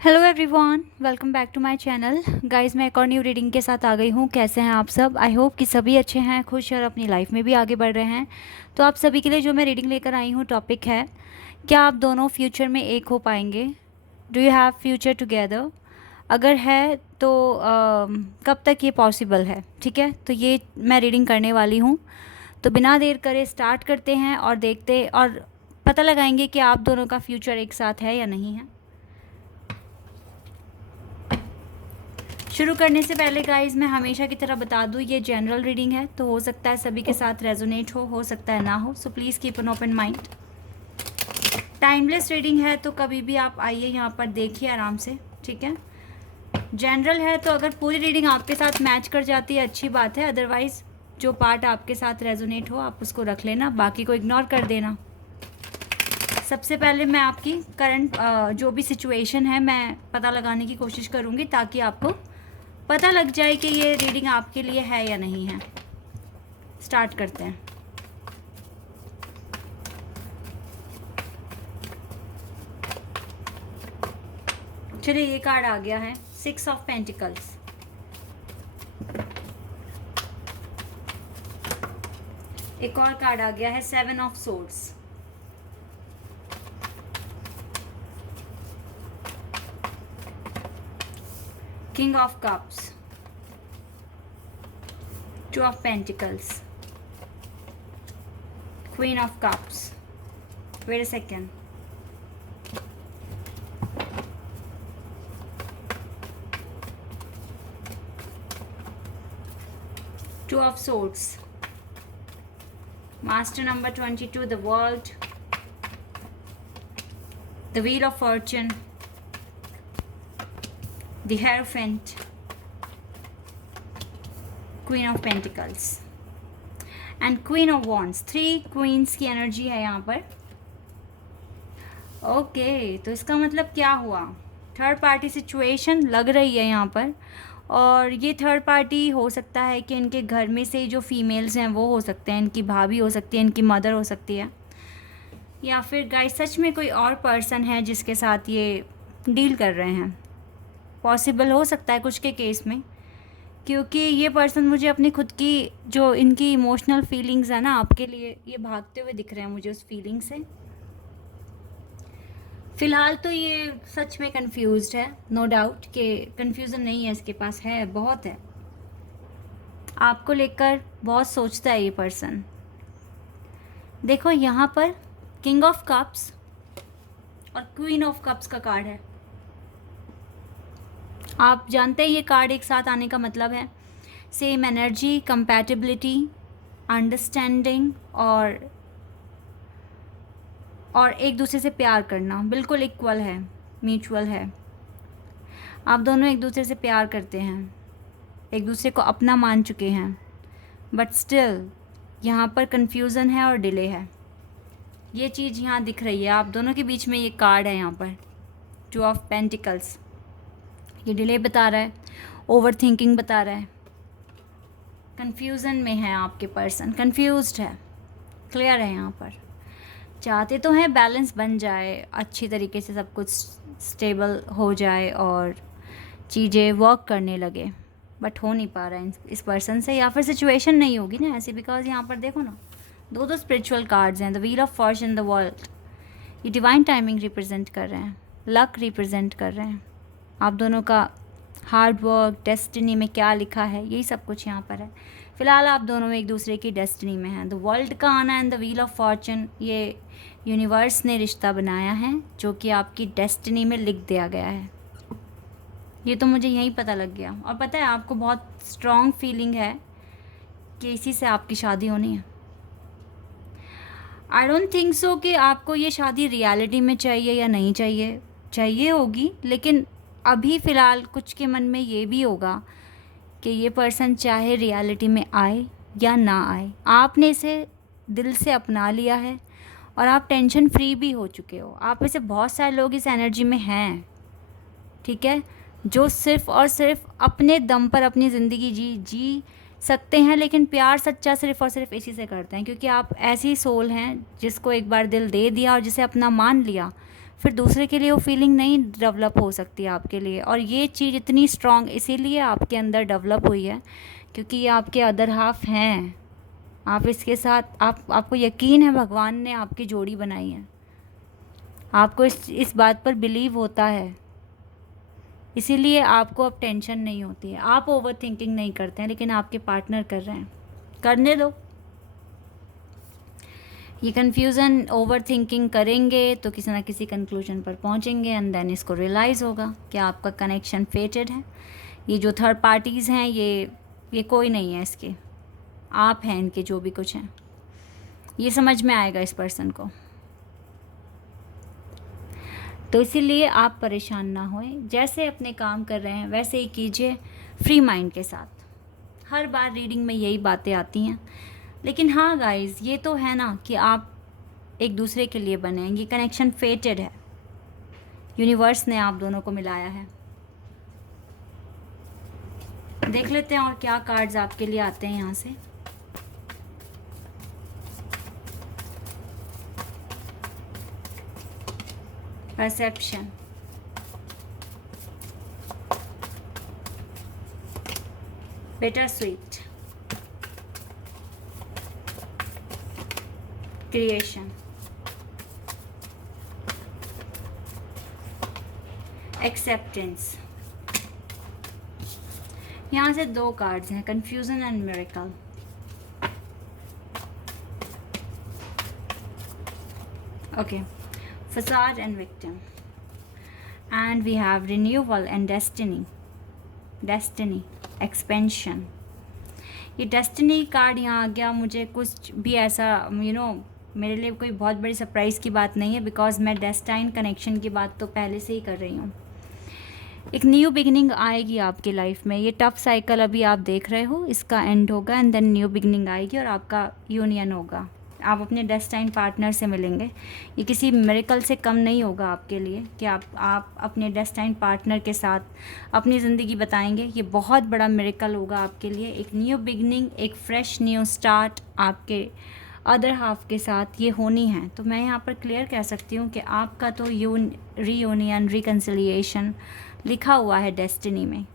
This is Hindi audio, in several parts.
Hello everyone, welcome back to my channel. Guys, मैं एक और न्यू रीडिंग के साथ आ गई हूँ। कैसे हैं आप सब? आई होप कि सभी अच्छे हैं, खुश और अपनी लाइफ में भी आगे बढ़ रहे हैं। तो आप सभी के लिए जो मैं रीडिंग लेकर आई हूँ, टॉपिक है, क्या आप दोनों फ्यूचर में एक हो पाएंगे? Do you have future together? अगर है तो कब तक ये पॉसिबल है? ठीक है, तो ये मैं रीडिंग करने वाली हूँ। तो बिना देर करे स्टार्ट करते हैं और देखते और पता लगाएंगे कि आप दोनों का फ्यूचर एक साथ है या नहीं है। शुरू करने से पहले गाइस, मैं हमेशा की तरह बता दूँ, ये जनरल रीडिंग है, तो हो सकता है सभी के साथ रेजोनेट हो सकता है ना हो। So please keep an open mind. Timeless reading है, तो कभी भी आप आइए यहाँ पर, देखिए आराम से, ठीक है। जनरल है, तो अगर पूरी रीडिंग आपके साथ मैच कर जाती है अच्छी बात है, अदरवाइज़ जो पार्ट आपके साथ रेजोनेट हो आप उसको रख लेना, बाकी को इग्नोर कर देना। सबसे पहले मैं आपकी करंट जो भी सिचुएशन है मैं पता लगाने की कोशिश करूँगी, ताकि आपको पता लग जाए कि ये रीडिंग आपके लिए है या नहीं है। स्टार्ट करते हैं। चलिए, ये कार्ड आ गया है, 6 ऑफ पेंटिकल्स। एक और कार्ड आ गया है, 7 of swords. King of cups. 2 of pentacles. Queen of cups. Wait a second. Two of Swords. Master number 22, the World. The Wheel of Fortune. The Hierophant. Queen of Pentacles. And Queen of Wands. 3 Queens की एनर्जी है यहाँ पर। ओके, तो इसका मतलब क्या हुआ? थर्ड पार्टी सिचुएशन लग रही है यहाँ पर, और ये थर्ड पार्टी हो सकता है कि इनके घर में से जो फीमेल्स हैं वो हो सकते हैं, इनकी भाभी हो सकती है, इनकी मदर हो सकती है, या फिर गाइस सच में कोई और पर्सन है जिसके साथ ये डील कर रहे हैं। पॉसिबल हो सकता है कुछ के केस में, क्योंकि ये पर्सन मुझे अपनी खुद की जो इनकी इमोशनल फीलिंग्स है ना आपके लिए, ये भागते हुए दिख रहे हैं मुझे उस फीलिंग से। फ़िलहाल तो ये सच में कंफ्यूज्ड है, नो डाउट कि कंफ्यूजन नहीं है इसके पास, है बहुत है। आपको लेकर बहुत सोचता है ये पर्सन। देखो यहाँ पर किंग ऑफ कप्स और क्वीन ऑफ कप्स का कार्ड है। आप जानते हैं ये कार्ड एक साथ आने का मतलब है सेम एनर्जी, कंपैटिबिलिटी, अंडरस्टैंडिंग और एक दूसरे से प्यार करना, बिल्कुल इक्वल है, म्यूचुअल है। आप दोनों एक दूसरे से प्यार करते हैं, एक दूसरे को अपना मान चुके हैं, बट स्टिल यहाँ पर कन्फ्यूज़न है और डिले है। ये चीज़ यहाँ दिख रही है, आप दोनों के बीच में ये कार्ड है यहाँ पर, 2 ऑफ पेंटिकल्स। ये डिले बता रहा है, ओवर थिंकिंग बता रहा है, कन्फ्यूज़न में है आपके पर्सन, कन्फ्यूज्ड है, क्लियर है यहाँ पर। चाहते तो हैं बैलेंस बन जाए, अच्छी तरीके से सब कुछ स्टेबल हो जाए और चीज़ें वर्क करने लगे, बट हो नहीं पा रहा है इस पर्सन से, या फिर सिचुएशन नहीं होगी ना ऐसी, बिकॉज यहाँ पर देखो ना, दो स्पिरिचुअल कार्ड्स हैं, the wheel of Fortune, the world. ये डिवाइन टाइमिंग रिप्रेजेंट कर रहे हैं, लक रिप्रेजेंट कर रहे हैं, आप दोनों का हार्ड वर्क, डेस्टिनी में क्या लिखा है, यही सब कुछ यहाँ पर है। फ़िलहाल आप दोनों एक दूसरे की डेस्टिनी में हैं। द वर्ल्ड का आना and the wheel of Fortune, ये यूनिवर्स ने रिश्ता बनाया है जो कि आपकी डेस्टिनी में लिख दिया गया है। ये तो मुझे यहीं पता लग गया, और पता है आपको बहुत स्ट्रॉन्ग फीलिंग है कि इसी से आपकी शादी होनी है। आई डोंट थिंक सो कि आपको ये शादी रियलिटी में चाहिए या नहीं चाहिए, चाहिए होगी, लेकिन अभी फ़िलहाल कुछ के मन में ये भी होगा कि ये पर्सन चाहे रियलिटी में आए या ना आए, आपने इसे दिल से अपना लिया है और आप टेंशन फ्री भी हो चुके हो। आप में से बहुत सारे लोग इस एनर्जी में हैं, ठीक है, जो सिर्फ़ और सिर्फ अपने दम पर अपनी ज़िंदगी जी सकते हैं, लेकिन प्यार सच्चा सिर्फ़ और सिर्फ इसी से करते हैं, क्योंकि आप ऐसी सोल हैं जिसको एक बार दिल दे दिया और जिसे अपना मान लिया, फिर दूसरे के लिए वो फीलिंग नहीं डेवलप हो सकती आपके लिए। और ये चीज़ इतनी स्ट्रॉन्ग इसीलिए आपके अंदर डेवलप हुई है क्योंकि ये आपके अदर हाफ हैं। आप इसके साथ आपको यकीन है भगवान ने आपकी जोड़ी बनाई है, आपको इस बात पर बिलीव होता है, इसीलिए आपको अब टेंशन नहीं होती है। आप ओवर थिंकिंग नहीं करते हैं, लेकिन आपके पार्टनर कर रहे हैं। करने दो। ये कन्फ्यूज़न ओवर थिंकिंग करेंगे तो किसी ना किसी कंक्लूजन पर पहुंचेंगे एंड देन इसको रियलाइज़ होगा कि आपका कनेक्शन फेटेड है। ये जो थर्ड पार्टीज़ हैं ये कोई नहीं है इसके, आप हैं इनके जो भी कुछ हैं। ये समझ में आएगा इस पर्सन को। तो इसीलिए आप परेशान ना होएं, जैसे अपने काम कर रहे हैं वैसे ही कीजिए, फ्री माइंड के साथ। हर बार रीडिंग में यही बातें आती हैं, लेकिन हाँ गाइस, ये तो है ना कि आप एक दूसरे के लिए बने हैं। ये कनेक्शन फेटेड है, यूनिवर्स ने आप दोनों को मिलाया है। देख लेते हैं और क्या कार्ड्स आपके लिए आते हैं यहाँ से। Perception, bitter sweet, creation, acceptance. यहाँ से 2 कार्ड्स हैं, confusion and miracle. Okay, facade and victim, and we have renewal and destiny expansion। ये डेस्टिनी कार्ड यहाँ आ गया। मुझे कुछ भी ऐसा मेरे लिए कोई बहुत बड़ी सरप्राइज़ की बात नहीं है, बिकॉज मैं डेस्टाइन कनेक्शन की बात तो पहले से ही कर रही हूँ। एक न्यू बिगिनिंग आएगी आपकी लाइफ में। ये टफ साइकिल अभी आप देख रहे हो, इसका एंड होगा एंड देन न्यू बिगिनिंग आएगी और आपका यूनियन होगा। आप अपने डेस्टाइन पार्टनर से मिलेंगे। ये किसी मिरेकल से कम नहीं होगा आपके लिए कि आप अपने डेस्टाइन पार्टनर के साथ अपनी ज़िंदगी बताएंगे। ये बहुत बड़ा मिरेकल होगा आपके लिए। एक न्यू बिगनिंग, एक फ्रेश न्यू स्टार्ट आपके अदर हाफ के साथ ये होनी है। तो मैं यहाँ पर क्लियर कह सकती हूँ कि आपका तो रीयूनियन, रिकन्सिलिएशन लिखा हुआ है डेस्टिनी में।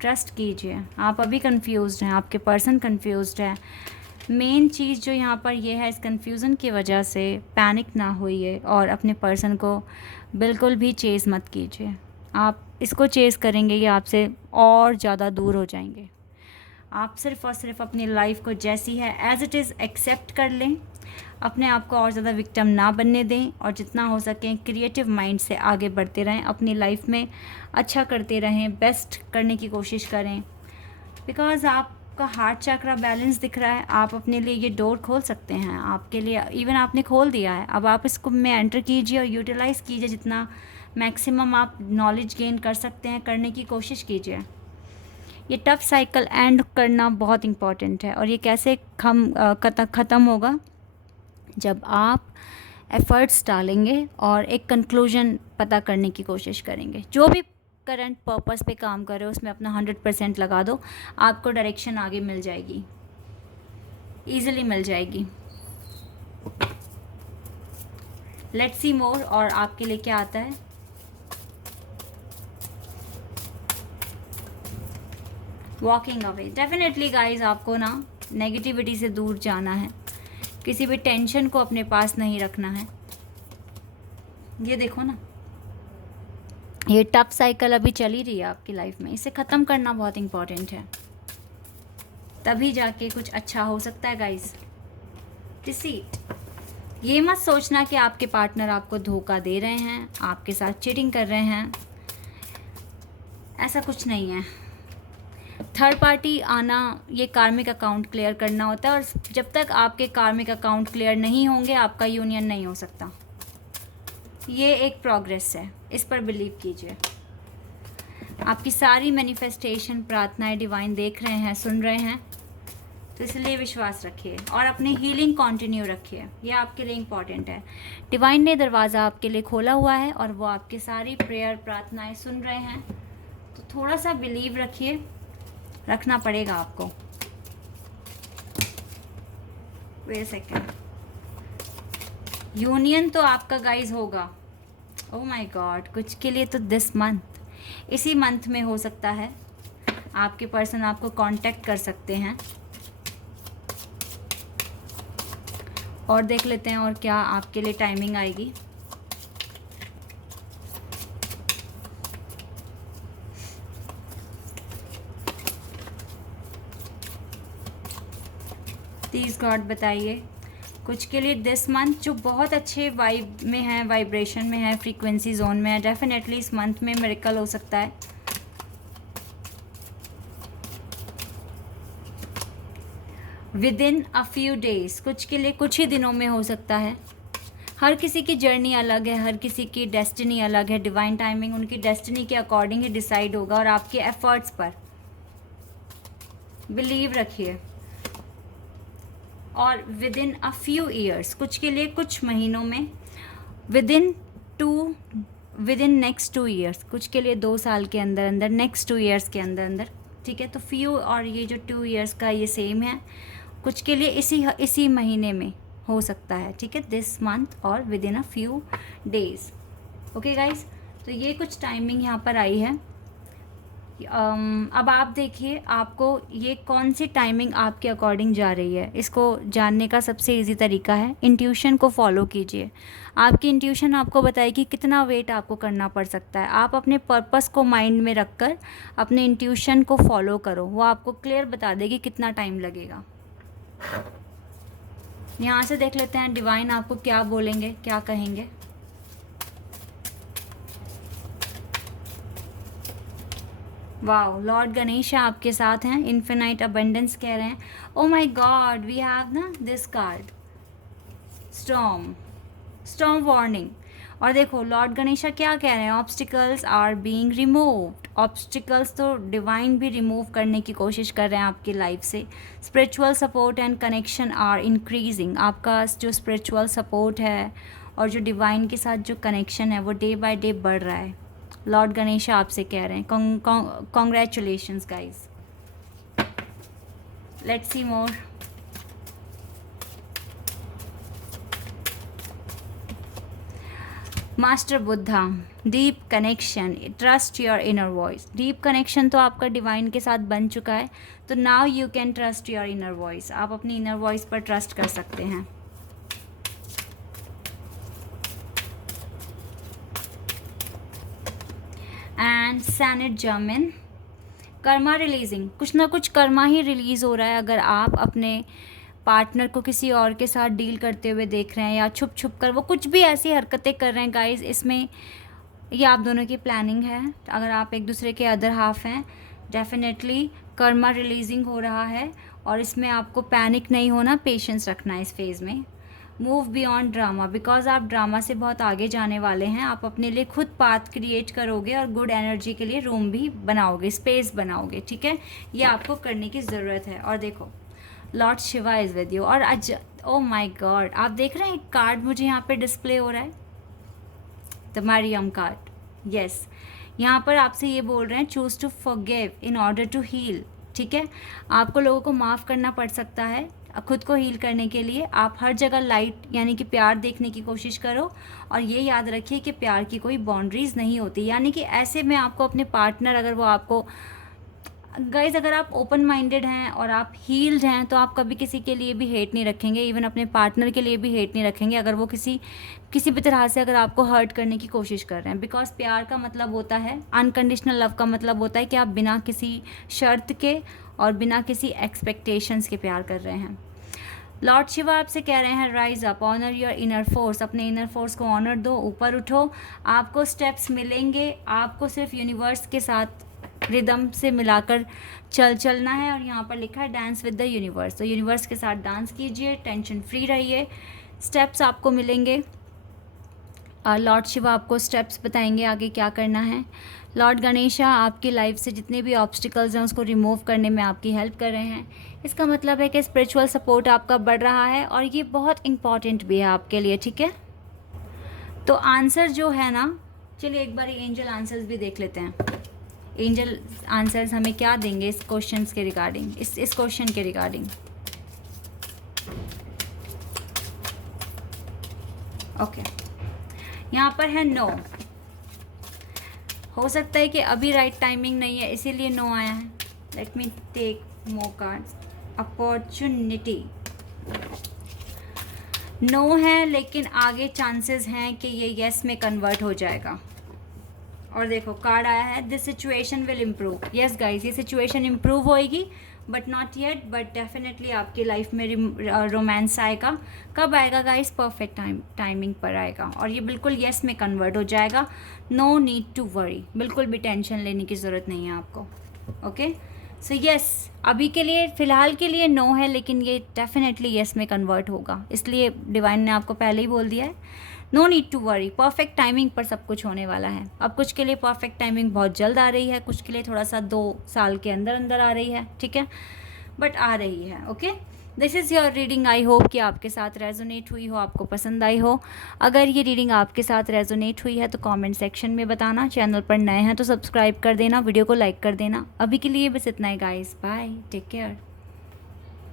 ट्रस्ट कीजिए। आप अभी कंफ्यूज्ड हैं, आपके पर्सन कंफ्यूज्ड है। मेन चीज़ जो यहाँ पर ये है, इस कन्फ्यूज़न की वजह से पैनिक ना होइए और अपने पर्सन को बिल्कुल भी चेज़ मत कीजिए। आप इसको चेज़ करेंगे ये आपसे और ज़्यादा दूर हो जाएंगे। आप सिर्फ़ और सिर्फ अपनी लाइफ को जैसी है एज़ इट इज़ एक्सेप्ट कर लें, अपने आप को और ज़्यादा विक्टिम ना बनने दें और जितना हो सके क्रिएटिव माइंड से आगे बढ़ते रहें, अपनी लाइफ में अच्छा करते रहें, बेस्ट करने की कोशिश करें। बिकॉज़ आपका हार्ट चक्रा बैलेंस दिख रहा है, आप अपने लिए ये डोर खोल सकते हैं। आपके लिए इवन आपने खोल दिया है, अब आप इसको में एंटर कीजिए और यूटिलाइज़ कीजिए। जितना मैक्सिमम आप नॉलेज गेन कर सकते हैं करने की कोशिश कीजिए। ये टफ साइकिल एंड करना बहुत इम्पॉर्टेंट है। और ये कैसे ख़त्म होगा, जब आप एफ़र्ट्स डालेंगे और एक कंक्लूजन पता करने की कोशिश करेंगे। जो भी करंट पर्पस पे काम कर रहे हो उसमें अपना 100% लगा दो, आपको डायरेक्शन आगे मिल जाएगी, ईज़िली मिल जाएगी। लेट्स सी मोर और आपके लिए क्या आता है। Walking away. डेफिनेटली गाइज, आपको ना नेगेटिविटी से दूर जाना है, किसी भी टेंशन को अपने पास नहीं रखना है। ये देखो ना, ये टफ साइकिल अभी चल ही रही है आपकी लाइफ में, इसे ख़त्म करना बहुत इम्पॉर्टेंट है, तभी जाके कुछ अच्छा हो सकता है गाइज। डिसीट, ये मत सोचना कि आपके पार्टनर आपको धोखा दे रहे हैं, आपके साथ चीटिंग कर रहे हैं, ऐसा कुछ नहीं है। थर्ड पार्टी आना ये कार्मिक अकाउंट क्लियर करना होता है, और जब तक आपके कार्मिक अकाउंट क्लियर नहीं होंगे आपका यूनियन नहीं हो सकता। ये एक प्रोग्रेस है, इस पर बिलीव कीजिए। आपकी सारी मैनिफेस्टेशन, प्रार्थनाएं डिवाइन देख रहे हैं, सुन रहे हैं, तो इसलिए विश्वास रखिए और अपनी हीलिंग कंटिन्यू रखिए। ये आपके लिए इम्पॉर्टेंट है। डिवाइन ने दरवाज़ा आपके लिए खोला हुआ है और वो आपकी सारी प्रेयर, प्रार्थनाएं सुन रहे हैं, तो थोड़ा सा बिलीव रखिए, रखना पड़ेगा आपको। वेट अ सेकेंड, यूनियन तो आपका गाइज होगा, ओह माय गॉड, कुछ के लिए तो दिस मंथ, इसी मंथ में हो सकता है आपके पर्सन आपको कांटेक्ट कर सकते हैं। और देख लेते हैं और क्या आपके लिए टाइमिंग आएगी। प्लीज़ गॉड बताइए कुछ के लिए दिस मंथ जो बहुत अच्छे वाइब में है, वाइब्रेशन में है, फ्रीक्वेंसी जोन में है। डेफिनेटली इस मंथ में मिरेकल हो सकता है। With in a few days, कुछ के लिए कुछ ही दिनों में हो सकता है। हर किसी की जर्नी अलग है, हर किसी की डेस्टिनी अलग है। डिवाइन टाइमिंग उनकी डेस्टिनी के अकॉर्डिंग ही डिसाइड होगा और आपके एफर्ट्स पर बिलीव रखिए। और with in a few years, कुछ के लिए कुछ महीनों में, विद इन नेक्स्ट 2 ईयर्स, कुछ के लिए 2 साल के अंदर अंदर, नेक्स्ट 2 ईयर्स के अंदर अंदर, ठीक है। तो फ्यू और ये जो 2 ईयर्स का ये सेम है, कुछ के लिए इसी महीने में हो सकता है, ठीक है, दिस मंथ और with in a few days. Okay guys, तो ये कुछ टाइमिंग यहाँ पर आई है। अब आप देखिए आपको ये कौन सी टाइमिंग आपके अकॉर्डिंग जा रही है। इसको जानने का सबसे इजी तरीका है, इंट्यूशन को फॉलो कीजिए। आपकी इंट्यूशन आपको बताएगी कितना वेट आपको करना पड़ सकता है। आप अपने पर्पस को माइंड में रखकर अपने इंट्यूशन को फॉलो करो, वो आपको क्लियर बता देगी कितना टाइम लगेगा। यहाँ से देख लेते हैं डिवाइन आपको क्या बोलेंगे, क्या कहेंगे। वाओ, लॉर्ड गणेश आपके साथ हैं, इन्फिनाइट अबंडेंस कह रहे हैं। Oh my god, we have ना दिस कार्ड, स्टॉर्म वार्निंग। और देखो लॉर्ड गणेशा क्या कह रहे हैं, obstacles are being removed. Obstacles तो डिवाइन भी रिमूव करने की कोशिश कर रहे हैं आपकी लाइफ से। Spiritual support and connection are increasing. आपका जो स्पिरिचुअल सपोर्ट है और जो डिवाइन के साथ जो कनेक्शन है वो डे बाय डे बढ़ रहा है। लॉर्ड गणेशा आपसे कह रहे हैं congratulations guys. Let's see more. Master Buddha, deep connection, trust your inner voice. Deep connection तो आपका डिवाइन के साथ बन चुका है, तो now you can trust your inner voice. आप अपनी इनर वॉइस पर ट्रस्ट कर सकते हैं। And senate German, Karma releasing. कुछ ना कुछ कर्मा ही रिलीज़ हो रहा है अगर आप अपने पार्टनर को किसी और के साथ डील करते हुए देख रहे हैं या छुप छुप कर वो कुछ भी ऐसी हरकतें कर रहे हैं गाइस। इसमें ये आप दोनों की प्लानिंग है। अगर आप एक दूसरे के अदर हाफ हैं, डेफिनेटली कर्मा रिलीजिंग हो रहा है और इसमें आपको पैनिक नहीं होना, पेशेंस रखना है इस फेज़ में। मूव बियॉन्ड ड्रामा, बिकॉज आप ड्रामा से बहुत आगे जाने वाले हैं। आप अपने लिए खुद पाथ क्रिएट करोगे और गुड एनर्जी के लिए रूम भी बनाओगे, स्पेस बनाओगे, ठीक है। ये आपको करने की ज़रूरत है। और देखो Lord Shiva is with you. और आज ओ माय गॉड, आप देख रहे हैं एक कार्ड मुझे यहाँ पे डिस्प्ले हो रहा है, द मैरियम कार्ड। यस, यहाँ पर आपसे ये बोल रहे हैं choose to forgive in order to heal, ठीक है। आपको लोगों को माफ़ करना पड़ सकता है खुद को हील करने के लिए। आप हर जगह लाइट यानी कि प्यार देखने की कोशिश करो और ये याद रखिए कि प्यार की कोई बाउंड्रीज़ नहीं होती। यानी कि ऐसे में आपको अपने पार्टनर, अगर वो आपको गाइज, अगर आप ओपन माइंडेड हैं और आप हील्ड हैं तो आप कभी किसी के लिए भी हेट नहीं रखेंगे, इवन अपने पार्टनर के लिए भी हेट नहीं रखेंगे अगर वो किसी भी तरह से अगर आपको हर्ट करने की कोशिश कर रहे हैं। बिकॉज प्यार का मतलब होता है, अनकंडीशनल लव का मतलब होता है कि आप बिना किसी शर्त के और बिना किसी एक्सपेक्टेशंस के प्यार कर रहे हैं। लॉर्ड शिवा आपसे कह रहे हैं rise up, honour your inner force. अपने इनर फोर्स को ऑनर दो, ऊपर उठो। आपको स्टेप्स मिलेंगे, आपको सिर्फ यूनिवर्स के साथ रिदम से मिलाकर चलना है। और यहाँ पर लिखा है डांस विद द यूनिवर्स, तो यूनिवर्स के साथ डांस कीजिए, टेंशन फ्री रहिए, स्टेप्स आपको मिलेंगे। लॉर्ड शिवा आपको स्टेप्स बताएंगे आगे क्या करना है। लॉर्ड गणेशा आपकी लाइफ से जितने भी ऑब्स्टिकल्स हैं उसको रिमूव करने में आपकी हेल्प कर रहे हैं। इसका मतलब है कि स्पिरिचुअल सपोर्ट आपका बढ़ रहा है और ये बहुत इंपॉर्टेंट भी है आपके लिए, ठीक है। तो आंसर जो है ना, चलिए एक बार एंजल आंसर्स भी देख लेते हैं। एंजल आंसर्स हमें क्या देंगे इस क्वेश्चंस के रिगार्डिंग, इस क्वेश्चन के रिगार्डिंग। ओके, यहाँ पर है नो। हो सकता है कि अभी राइट टाइमिंग नहीं है, इसीलिए नो आया है। Let me take more cards. Opportunity no है, लेकिन आगे चांसेस हैं कि ये येस में कन्वर्ट हो जाएगा। और देखो कार्ड आया है this situation will improve. Yes guys, ये सिचुएशन इम्प्रूव होएगी, but not yet, but definitely आपकी लाइफ में रोमांस आएगा। कब आएगा गाइज? परफेक्ट टाइमिंग पर आएगा, और ये बिल्कुल येस में कन्वर्ट हो जाएगा। नो नीड टू वरी, बिल्कुल भी टेंशन लेने की ज़रूरत नहीं है आपको। ओके, सो यस, अभी के लिए फ़िलहाल के लिए नो है, लेकिन ये डेफिनेटली येस में कन्वर्ट होगा, इसलिए डिवाइन ने आपको पहले ही बोल दिया है। No need to worry, perfect timing पर सब कुछ होने वाला है। अब कुछ के लिए परफेक्ट टाइमिंग बहुत जल्द आ रही है, कुछ के लिए थोड़ा सा 2 साल के अंदर अंदर आ रही है, ठीक है, बट आ रही है। Okay, this is your reading. I hope कि आपके साथ रेजोनेट हुई हो, आपको पसंद आई हो। अगर ये रीडिंग आपके साथ रेजोनेट हुई है तो कमेंट सेक्शन में बताना। चैनल पर नए हैं तो सब्सक्राइब कर देना, वीडियो को लाइक कर देना। अभी के लिए बस इतना ही गाइस, बाय, टेक केयर।